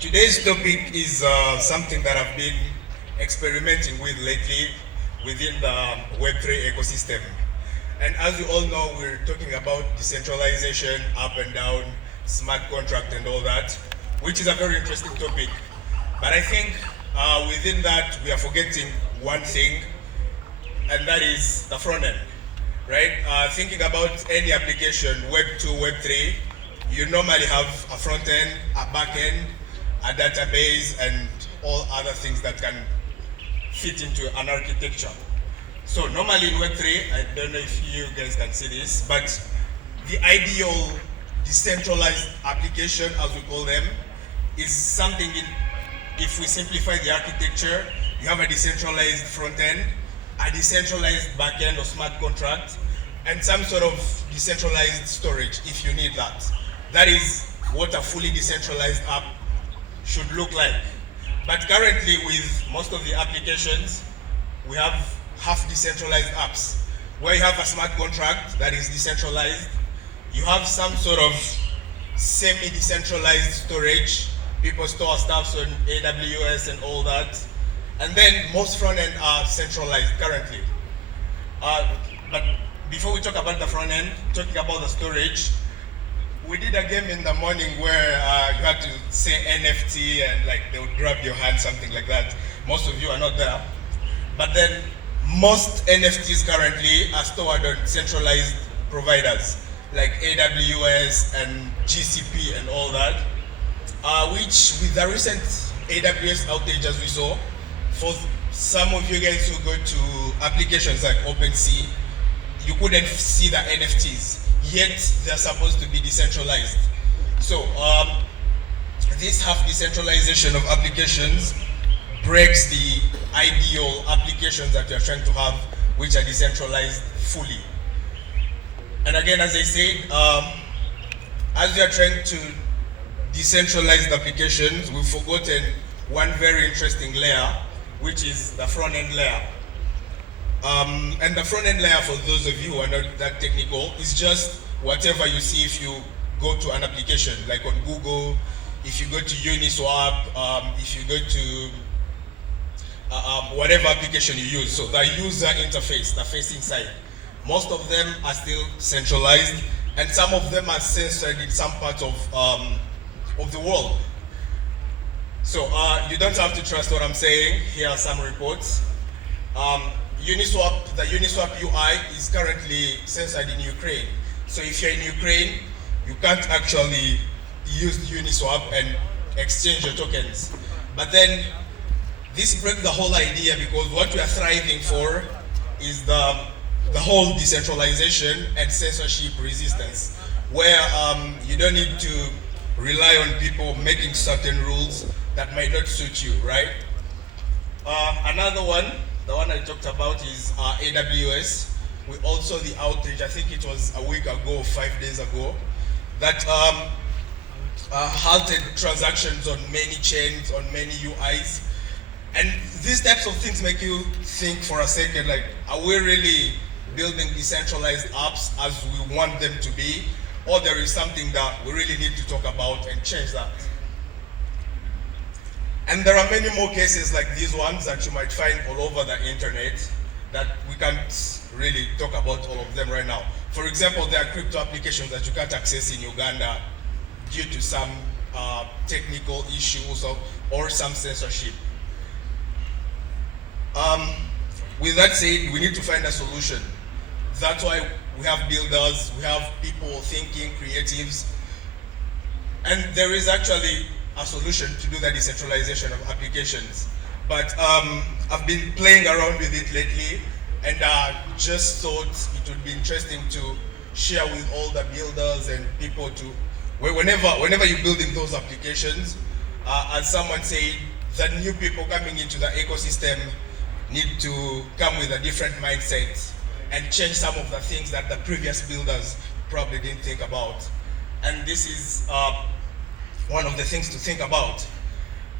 Today's topic is something that I've been experimenting with lately within the Web3 ecosystem. And as you all know, we're talking about decentralization, up and down, smart contract and all that, which is a very interesting topic. But I think within that, we are forgetting one thing, and that is the front end, right? Thinking about any application, Web 2, Web 3, you normally have a front end, a back end, a database, and all other things that can fit into an architecture. So normally in Web 3, I don't know if you guys can see this, but the ideal decentralized application, as we call them, is something if we simplify the architecture, you have a decentralized front end, a decentralized back end or smart contract, and some sort of decentralized storage if you need that. That is what a fully decentralized app should look like. But currently with most of the applications, we have half decentralized apps where you have a smart contract that is decentralized. You have some sort of semi-decentralized storage. People store stuff on AWS and all that. And then most front end are centralized currently. But before we talk about the front end, talking about the storage, we did a game in the morning where you had to say NFT and like they would grab your hand, something like that. Most of you are not there. But then most NFTs currently are stored on centralized providers like AWS and GCP and all that, which with the recent AWS outage as we saw, for some of you guys who go to applications like OpenSea, you couldn't see the NFTs, yet they're supposed to be decentralized. So this half decentralization of applications breaks the ideal applications that you're trying to have, which are decentralized fully. And again, as I said, as we are trying to decentralize the applications, we've forgotten one very interesting layer, which is the front end layer. And the front end layer, for those of you who are not that technical, is just whatever you see if you go to an application, like on Google, if you go to Uniswap, if you go to whatever application you use. So the user interface, the face inside, most of them are still centralized, and some of them are censored in some parts of the world. So you don't have to trust what I'm saying. Here are some reports. Uniswap, the Uniswap UI is currently censored in Ukraine. So if you're in Ukraine, you can't actually use Uniswap and exchange your tokens. But then this breaks the whole idea, because what we are thriving for is the whole decentralization and censorship resistance, where you don't need to rely on people making certain rules that might not suit you, right? Another one, the one I talked about, is AWS. We also the outage, I think it was a week ago, 5 days ago, that halted transactions on many chains, on many UIs. And these types of things make you think for a second, like, are we really building decentralized apps as we want them to be? Or there is something that we really need to talk about and change that? And there are many more cases like these ones that you might find all over the internet that we can't really talk about all of them right now. For example, there are crypto applications that you can't access in Uganda due to some technical issues or some censorship. With that said, we need to find a solution. That's why we have builders, we have people thinking, creatives, and there is actually a solution to do the decentralization of applications. But I've been playing around with it lately, and just thought it would be interesting to share with all the builders and people to, whenever you're building those applications, as someone said, the new people coming into the ecosystem need to come with a different mindset and change some of the things that the previous builders probably didn't think about. And this is one of the things to think about.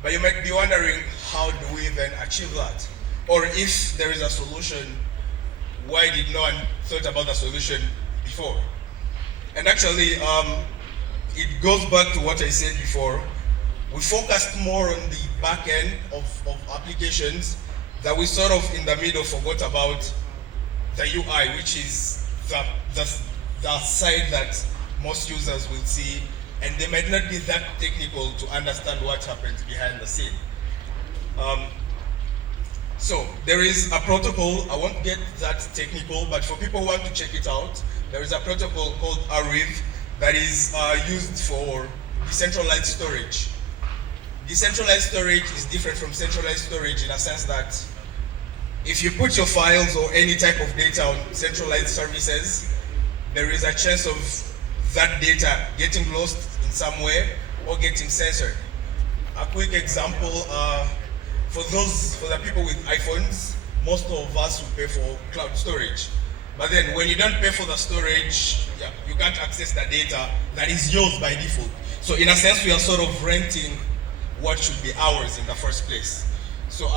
But you might be wondering, how do we even achieve that? Or if there is a solution, why did no one thought about the solution before? And actually, it goes back to what I said before. we focused more on the back end of applications that we sort of in the middle forgot about the UI, which is the side that most users will see, and they might not be that technical to understand what happens behind the scene. So there is a protocol, I won't get that technical, but for people who want to check it out, there is a protocol called Arif that is used for decentralized storage. Decentralized storage is different from centralized storage in a sense that if you put your files or any type of data on centralized services, there is a chance of that data getting lost in some way or getting censored. A quick example, for the people with iPhones, most of us will pay for cloud storage. But then when you don't pay for the storage, you can't access the data that is yours by default. So in a sense, we are sort of renting what should be ours in the first place. So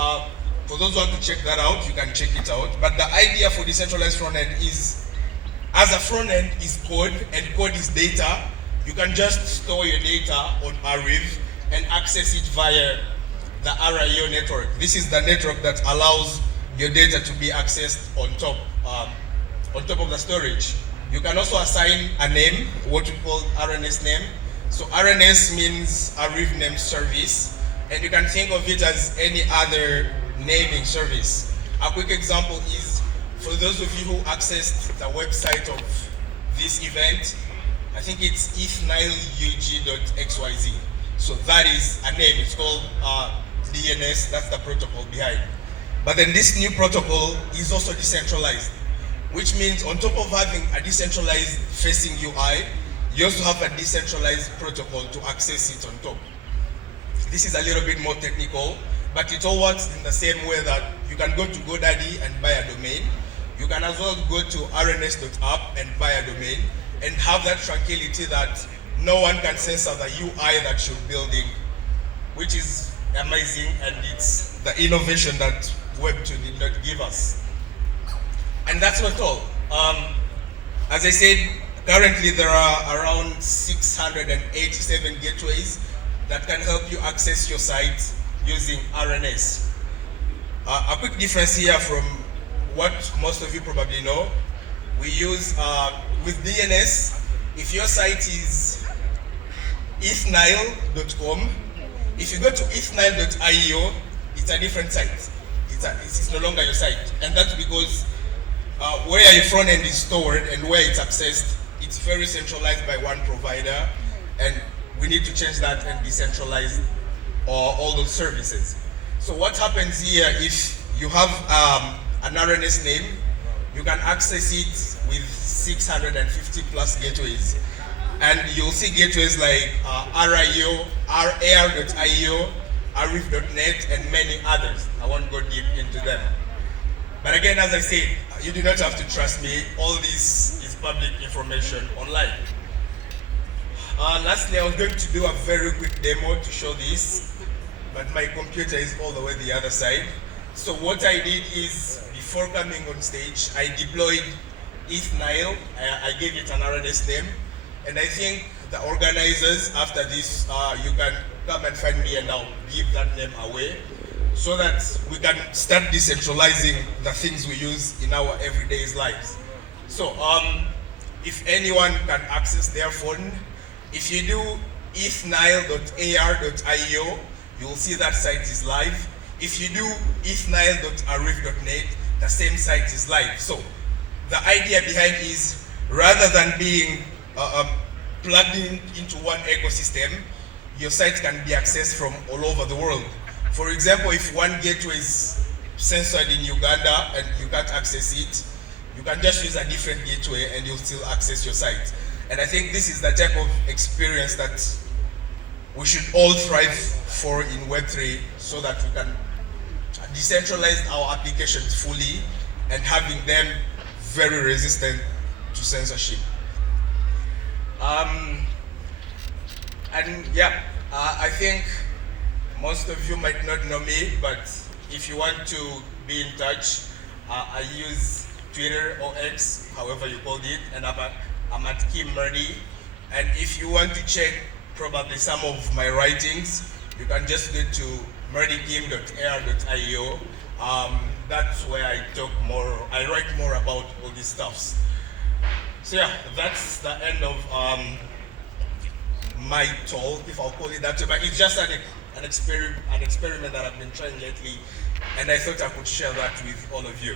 for those who want to check that out, you can check it out. But the idea for decentralized frontend is, as a frontend is code and code is data, you can just store your data on Arif and access it via the RIO network. This is the network that allows your data to be accessed on top of the storage. You can also assign a name, what we call RNS name. So RNS means Arif Name Service, and you can think of it as any other naming service. A quick example is, for those of you who accessed the website of this event, I think it's EthNileUG.xyz. So that is a name, it's called DNS, that's the protocol behind. But then this new protocol is also decentralized, which means on top of having a decentralized facing UI, you also have a decentralized protocol to access it on top. This is a little bit more technical, but it all works in the same way that you can go to GoDaddy and buy a domain. You can as well go to rns.app and buy a domain and have that tranquility that no one can censor the UI that you're building, which is amazing, and it's the innovation that Web2 did not give us. And that's not all. As I said, currently there are around 687 gateways that can help you access your site using RNS. A quick difference here from what most of you probably know, we use, with DNS, if your site is ethnile.com, if you go to ethnile.io, it's a different site. It's no longer your site. And that's because where your front end is stored and where it's accessed, it's very centralized by one provider, and we need to change that and decentralize all those services. So what happens here, if you have an RNS name, you can access it with 650 plus gateways. And you'll see gateways like RIO, AR.io, Arif.net, and many others. I won't go deep into them. But again, as I said, you do not have to trust me. All this is public information online. Lastly, I was going to do a very quick demo to show this, but my computer is all the way the other side. So what I did is, before coming on stage, I deployed EthNile. I gave it an RNS name. And I think the organizers, after this, you can come and find me and I'll give that name away so that we can start decentralizing the things we use in our everyday lives. So if anyone can access their phone, if you do ethnile.ar.io, you will see that site is live. If you do ethnile.arif.net, the same site is live. So the idea behind is, rather than being plugged into one ecosystem, your site can be accessed from all over the world. For example, if one gateway is censored in Uganda and you can't access it, you can just use a different gateway and you'll still access your site. And I think this is the type of experience that we should all strive for in Web3, so that we can decentralize our applications fully and having them very resistant to censorship. I think most of you might not know me, but if you want to be in touch, I use Twitter or X, however you called it, and I'm at Kim Murdy. And if you want to check probably some of my writings, you can just go to meridikim.air.io. That's where I write more about all these stuffs. So yeah, that's the end of my talk, if I'll call it that way. But it's just an experiment that I've been trying lately, and I thought I could share that with all of you.